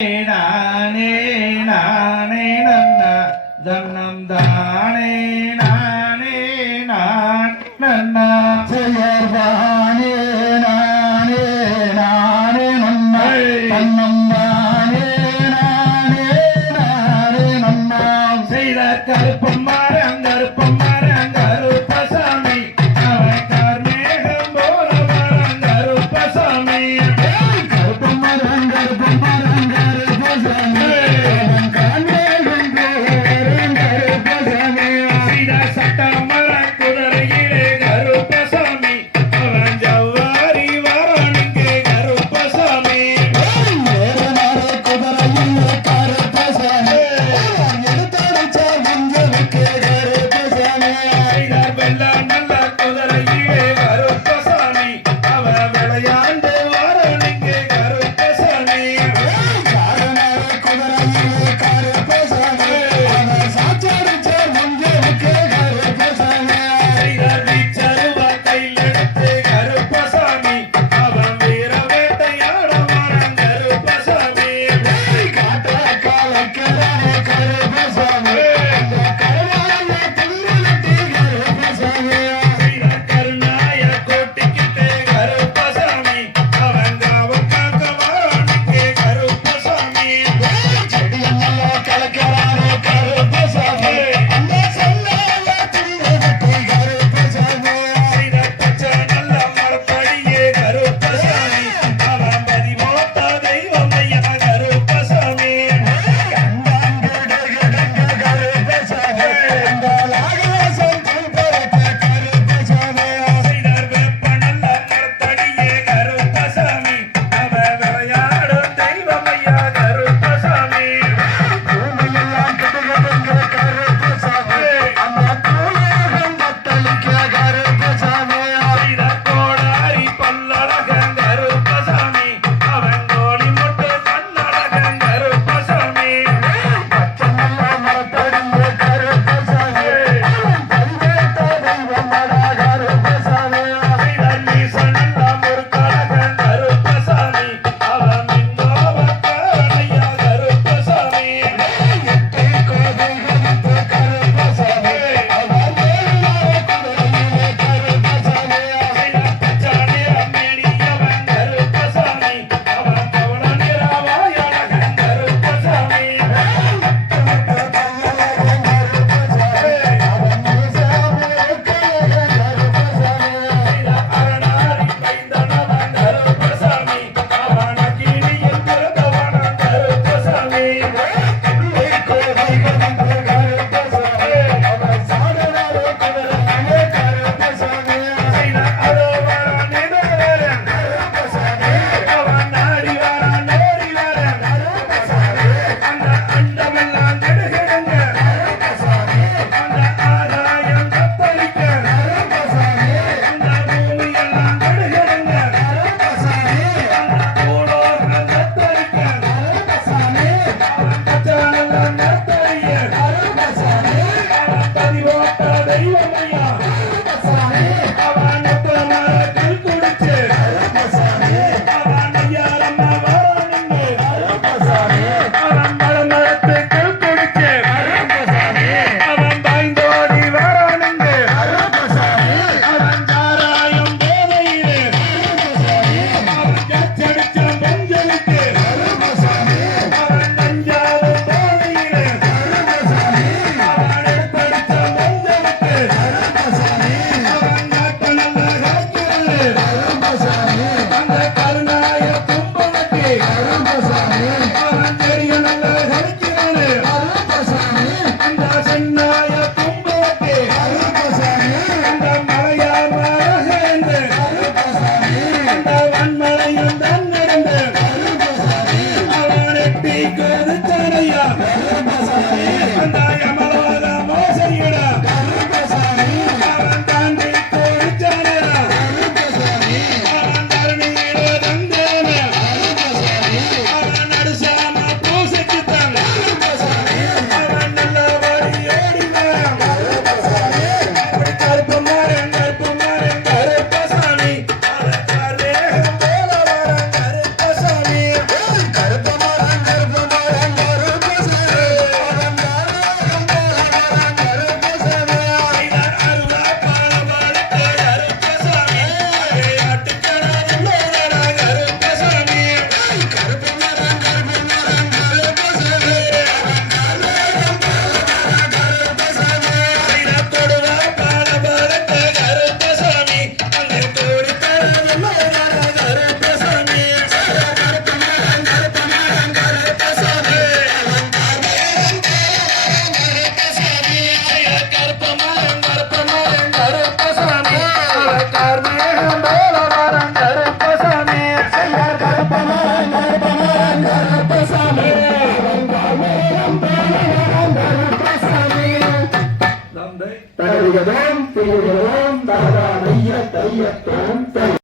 நானே நானே நன்னா தன்னம் தானே yeah. தையிடுகிறோம் தகதா நைய தையத்தோம்